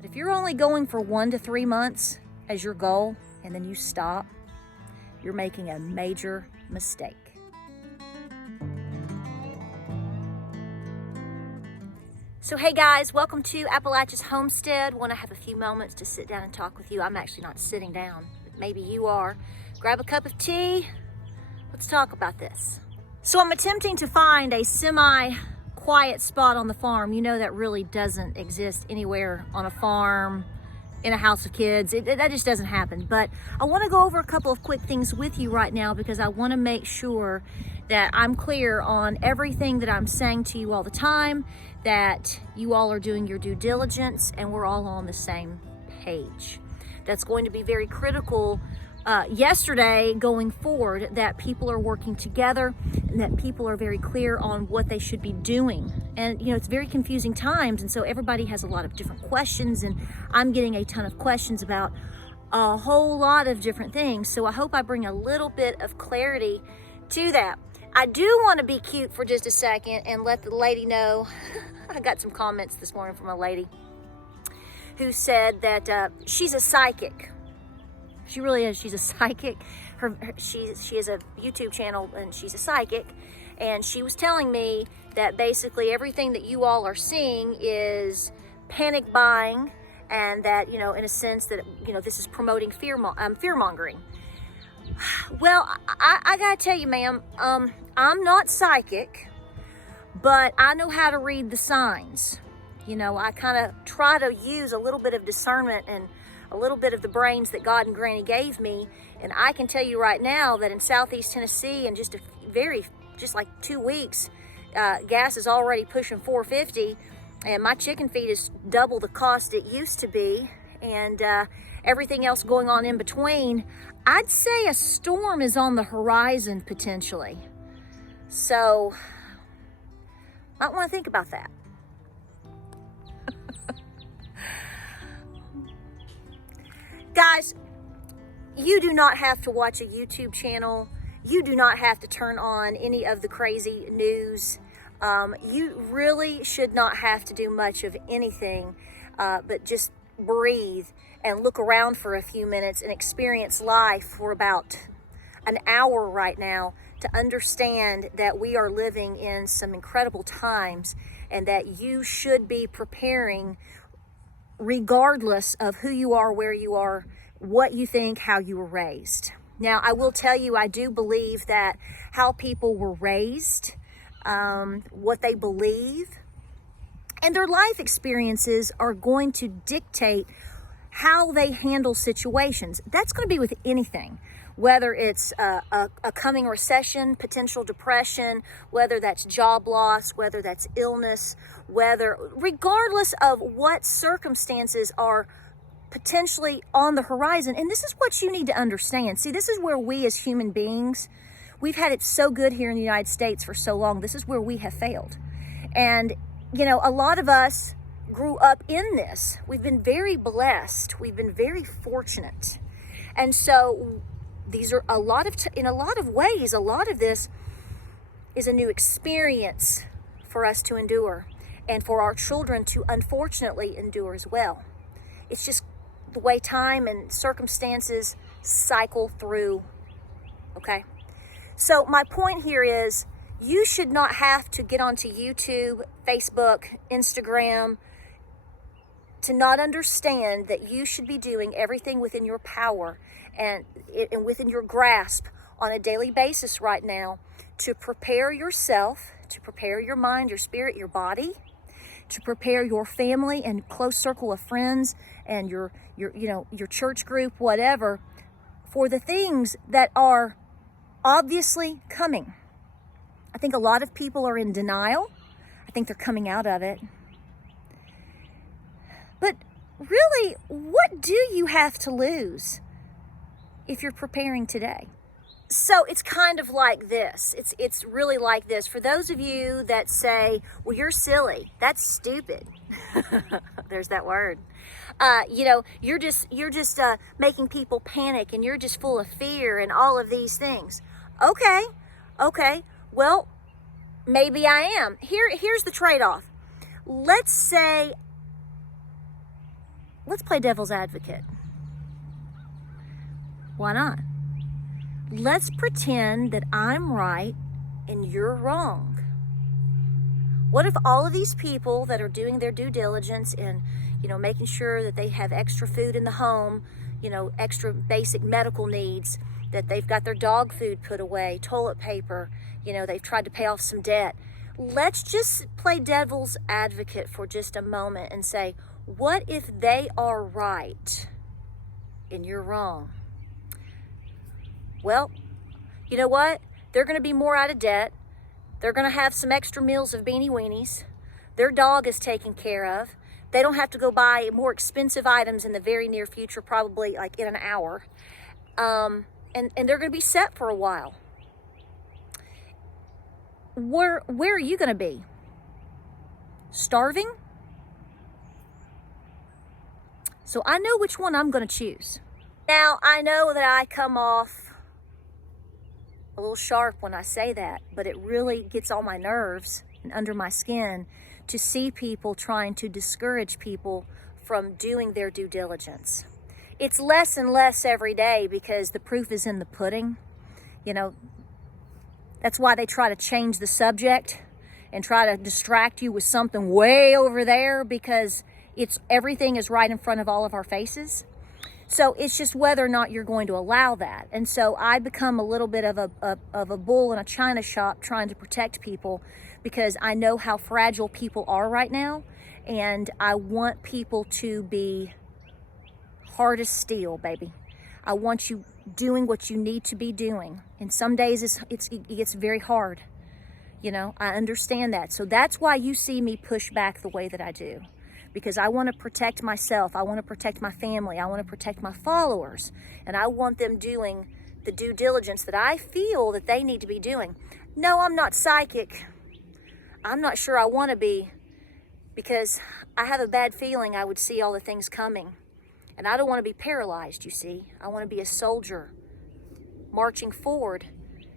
But if you're only going for 1 to 3 months as your goal and then you stop, you're making a major mistake. So hey guys, welcome to Appalachia's Homestead. Want to have a few moments to sit down and talk with you. I'm actually not sitting down, but maybe you are. Grab a cup of tea. Let's talk about this. So I'm attempting to find a semi-quiet spot on the farm. You know that really doesn't exist anywhere on a farm, in a house of kids. That just doesn't happen. But I want to go over a couple of quick things with you right now because I want to make sure that I'm clear on everything that I'm saying to you all the time, that you all are doing your due diligence and we're all on the same page. That's going to be very critical yesterday going forward, that people are working together and that people are very clear on what they should be doing. And you know, it's very confusing times, and so everybody has a lot of different questions, and I'm getting a ton of questions about a whole lot of different things. So I hope I bring a little bit of clarity to that. I do want to be cute for just a second and let the lady know. I got some comments this morning from a lady who said that she's a psychic. She really is. She's a psychic. She has a YouTube channel and she's a psychic. And she was telling me that basically everything that you all are seeing is panic buying, and that, you know, in a sense that, you know, this is promoting fear mongering. Well, I gotta tell you, ma'am, I'm not psychic, but I know how to read the signs. You know, I kind of try to use a little bit of discernment and a little bit of the brains that God and Granny gave me. And I can tell you right now that in Southeast Tennessee, in just like 2 weeks, gas is already pushing $4.50, and my chicken feed is double the cost it used to be, and everything else going on in between. I'd say a storm is on the horizon potentially. So, might want to think about that. Guys, you do not have to watch a YouTube channel. You do not have to turn on any of the crazy news. You really should not have to do much of anything, but just breathe and look around for a few minutes and experience life for about an hour right now to understand that we are living in some incredible times, and that you should be preparing regardless of who you are, where you are, what you think, how you were raised. Now, I will tell you, I do believe that how people were raised, what they believe, and their life experiences are going to dictate how they handle situations. That's going to be with anything, whether it's a coming recession, potential depression, whether that's job loss, whether that's illness, regardless of what circumstances are potentially on the horizon. And this is what you need to understand. See, this is where we as human beings, we've had it so good here in the United States for so long. This is where we have failed. And, you know, a lot of us grew up in this. We've been very blessed. We've been very fortunate. And so these are in a lot of ways, a lot of this is a new experience for us to endure, and for our children to unfortunately endure as well. It's just the way time and circumstances cycle through, okay? So my point here is, you should not have to get onto YouTube, Facebook, Instagram to not understand that you should be doing everything within your power and within your grasp on a daily basis right now to prepare yourself, to prepare your mind, your spirit, your body, to prepare your family and close circle of friends and your church group, whatever, for the things that are obviously coming. I think a lot of people are in denial. I think they're coming out of it. But really, what do you have to lose if you're preparing today? So it's kind of like this. It's really like this. For those of you that say, well, you're silly, that's stupid. There's that word. You're just making people panic, and you're just full of fear and all of these things. Okay. Well, maybe I am. Here's the trade-off. Let's say let's play devil's advocate. Why not? Let's pretend that I'm right and you're wrong. What if all of these people that are doing their due diligence and, making sure that they have extra food in the home, extra basic medical needs, that they've got their dog food put away, toilet paper, they've tried to pay off some debt. Let's just play devil's advocate for just a moment and say, what if they are right and you're wrong? Well, you know what? They're going to be more out of debt. They're going to have some extra meals of Beanie Weenies. Their dog is taken care of. They don't have to go buy more expensive items in the very near future, probably like in an hour. And they're going to be set for a while. Where are you going to be? Starving? So I know which one I'm going to choose. Now, I know that I come off a little sharp when I say that, but it really gets on my nerves and under my skin to see people trying to discourage people from doing their due diligence. It's less and less every day because the proof is in the pudding. That's why they try to change the subject and try to distract you with something way over there, because everything is right in front of all of our faces. So it's just whether or not you're going to allow that. And so I become a little bit of a bull in a china shop trying to protect people, because I know how fragile people are right now, and I want people to be hard as steel, baby. I want you doing what you need to be doing. And some days it gets very hard. I understand that. So that's why you see me push back the way that I do. Because I want to protect myself. I want to protect my family. I want to protect my followers. And I want them doing the due diligence that I feel that they need to be doing. No, I'm not psychic. I'm not sure I want to be, because I have a bad feeling I would see all the things coming. And I don't want to be paralyzed, you see. I want to be a soldier marching forward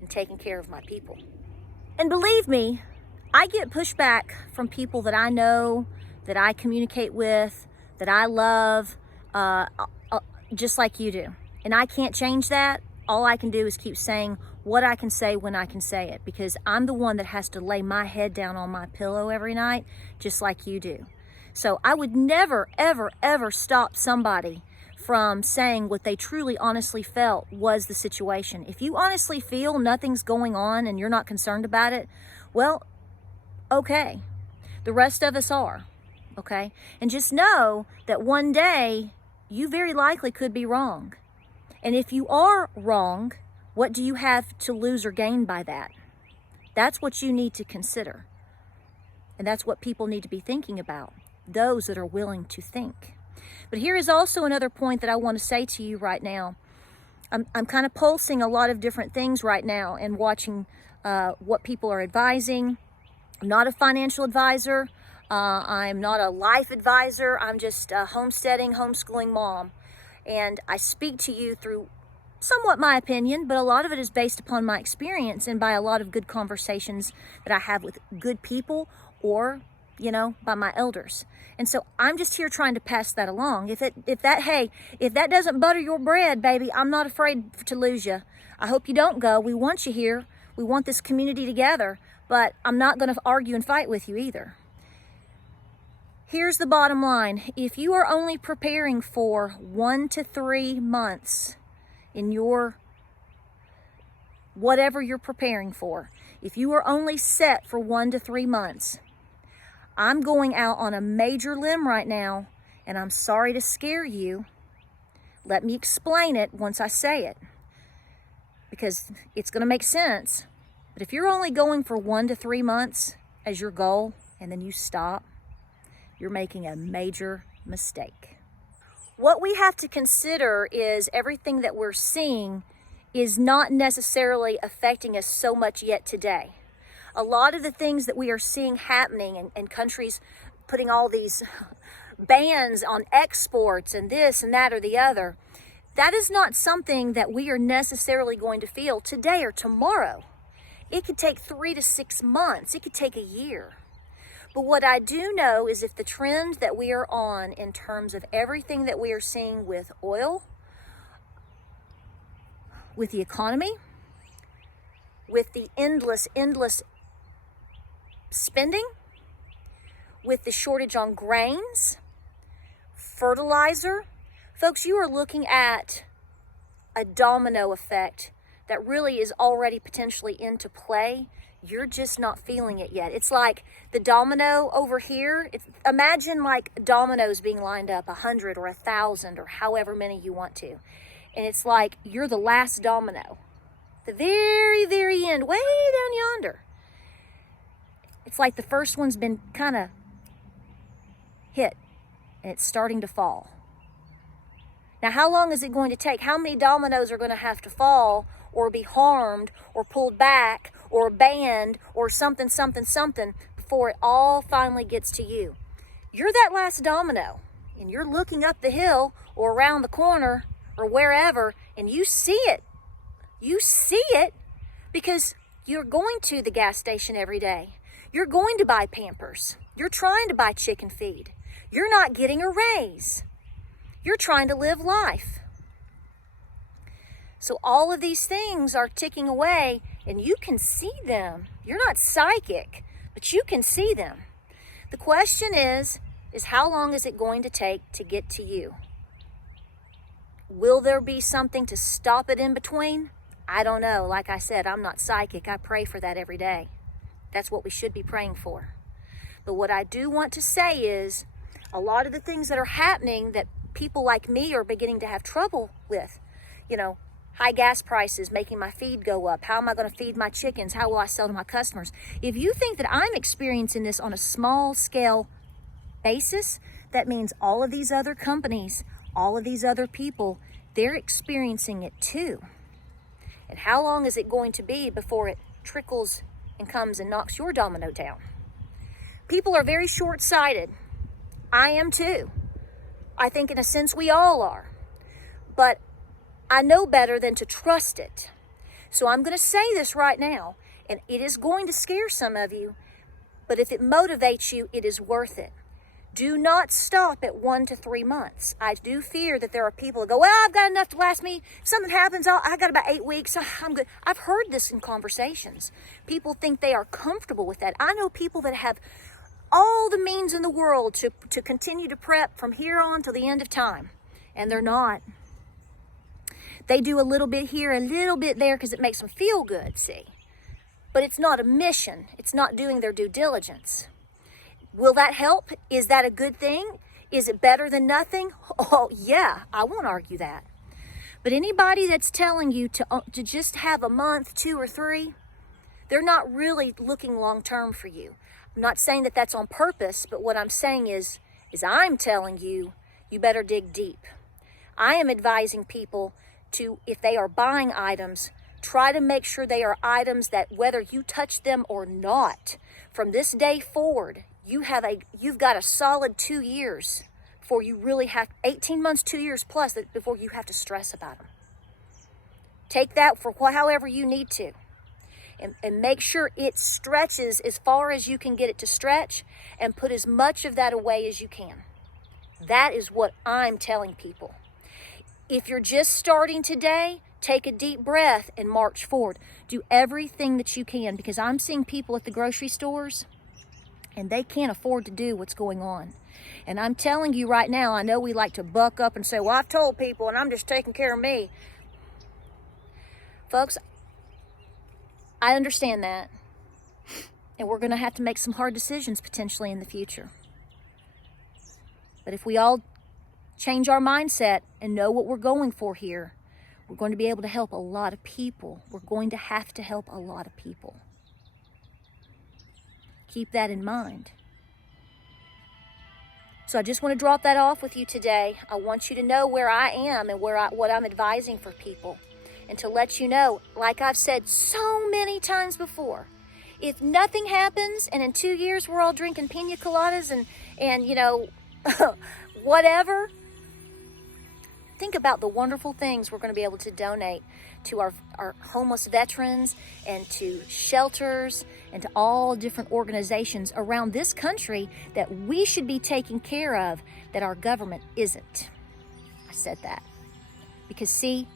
and taking care of my people. And believe me, I get pushback from people that I know, that I communicate with, that I love, just like you do. And I can't change that. All I can do is keep saying what I can say when I can say it, because I'm the one that has to lay my head down on my pillow every night, just like you do. So I would never, ever, ever stop somebody from saying what they truly, honestly felt was the situation. If you honestly feel nothing's going on and you're not concerned about it, well, okay. The rest of us are. Okay? And just know that one day you very likely could be wrong. And if you are wrong, what do you have to lose or gain by that? That's what you need to consider. And that's what people need to be thinking about, those that are willing to think. But here is also another point that I want to say to you right now. I'm kind of pulsing a lot of different things right now and watching what people are advising. I'm not a financial advisor. I'm not a life advisor. I'm just a homesteading, homeschooling mom. And I speak to you through somewhat my opinion, but a lot of it is based upon my experience and by a lot of good conversations that I have with good people, or, by my elders. And so I'm just here trying to pass that along. If that doesn't butter your bread, baby, I'm not afraid to lose you. I hope you don't go. We want you here. We want this community together, but I'm not going to argue and fight with you either. Here's the bottom line. If you are only preparing for 1 to 3 months in your whatever you're preparing for, if you are only set for 1 to 3 months, I'm going out on a major limb right now, and I'm sorry to scare you. Let me explain it once I say it, because it's going to make sense. But if you're only going for 1 to 3 months as your goal, and then you stop, you're making a major mistake. What we have to consider is everything that we're seeing is not necessarily affecting us so much yet today. A lot of the things that we are seeing happening and countries putting all these bans on exports and this and that or the other, that is not something that we are necessarily going to feel today or tomorrow. It could take 3 to 6 months. It could take a year. But what I do know is if the trend that we are on in terms of everything that we are seeing with oil, with the economy, with the endless spending, with the shortage on grains, fertilizer, folks, you are looking at a domino effect that really is already potentially into play. You're just not feeling it yet. It's like the domino over here. Imagine like dominoes being lined up, 100 or 1,000 or however many you want to. And it's like you're the last domino, the very, very end, way down yonder. It's like the first one's been kind of hit and it's starting to fall. Now, how long is it going to take? How many dominoes are going to have to fall or be harmed or pulled back or banned or something before it all finally gets to you? You're that last domino, and you're looking up the hill or around the corner or wherever, and you see it. You see it because you're going to the gas station every day. You're going to buy Pampers. You're trying to buy chicken feed. You're not getting a raise. You're trying to live life. So all of these things are ticking away, and you can see them. You're not psychic, but you can see them. The question is how long is it going to take to get to you? Will there be something to stop it in between? I don't know. Like I said, I'm not psychic. I pray for that every day. That's what we should be praying for. But what I do want to say is a lot of the things that are happening that people like me are beginning to have trouble with, high gas prices making my feed go up. How am I going to feed my chickens? How will I sell to my customers? If you think that I'm experiencing this on a small scale basis, that means all of these other companies, all of these other people, they're experiencing it too. And how long is it going to be before it trickles and comes and knocks your domino down? People are very short-sighted. I am too. I think in a sense we all are. But I know better than to trust it. So I'm going to say this right now, and it is going to scare some of you, but if it motivates you, it is worth it. Do not stop at 1 to 3 months. I do fear that there are people who go, well, I've got enough to last me. If something happens, I got about 8 weeks. I'm good. I've heard this in conversations. People think they are comfortable with that. I know people that have all the means in the world to continue to prep from here on till the end of time. And they're not. They do a little bit here, a little bit there because it makes them feel good, see. But it's not a mission. It's not doing their due diligence. Will that help? Is that a good thing? Is it better than nothing? Oh, yeah, I won't argue that. But anybody that's telling you to just have a month, 2 or 3, they're not really looking long term for you. I'm not saying that that's on purpose, but what I'm saying is I'm telling you, you better dig deep. I am advising people to, if they are buying items, try to make sure they are items that whether you touch them or not, from this day forward, you've got a solid 2 years before you really have, 18 months, 2 years plus, before you have to stress about them. Take that for however you need to. And make sure it stretches as far as you can get it to stretch, and put as much of that away as you can. That is what I'm telling people. If you're just starting today, take a deep breath and march forward. Do everything that you can, because I'm seeing people at the grocery stores and they can't afford to do what's going on. And I'm telling you right now, I know we like to buck up and say, well, I've told people and I'm just taking care of me. Folks, I understand that. And we're going to have to make some hard decisions potentially in the future. But if we all change our mindset and know what we're going for here, we're going to be able to help a lot of people. We're going to have to help a lot of people. Keep that in mind. So I just want to drop that off with you today. I want you to know where I am and what I'm advising for people. And to let you know, like I've said so many times before, if nothing happens and in 2 years we're all drinking pina coladas and whatever, think about the wonderful things we're going to be able to donate to our homeless veterans and to shelters and to all different organizations around this country that we should be taking care of, that our government isn't. I said that because, see,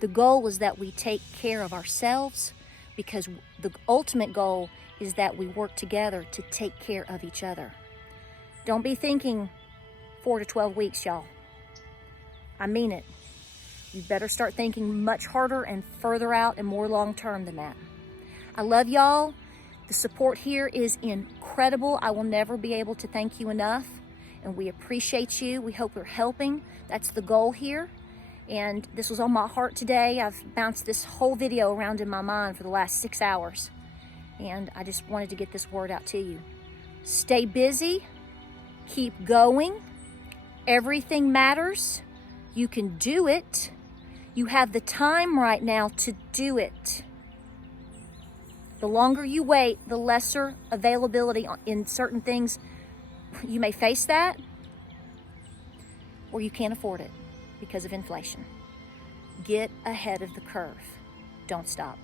the goal is that we take care of ourselves, because the ultimate goal is that we work together to take care of each other. Don't be thinking 4 to 12 weeks, y'all. I mean it. You better start thinking much harder and further out and more long-term than that. I love y'all. The support here is incredible. I will never be able to thank you enough, and we appreciate you. We hope we're helping. That's the goal here. And this was on my heart today. I've bounced this whole video around in my mind for the last 6 hours, and I just wanted to get this word out to you. Stay busy. Keep going. Everything matters. You can do it. You have the time right now to do it. The longer you wait, the lesser availability in certain things. You may face that, or you can't afford it because of inflation. Get ahead of the curve. Don't stop.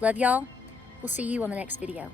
Love y'all. We'll see you on the next video.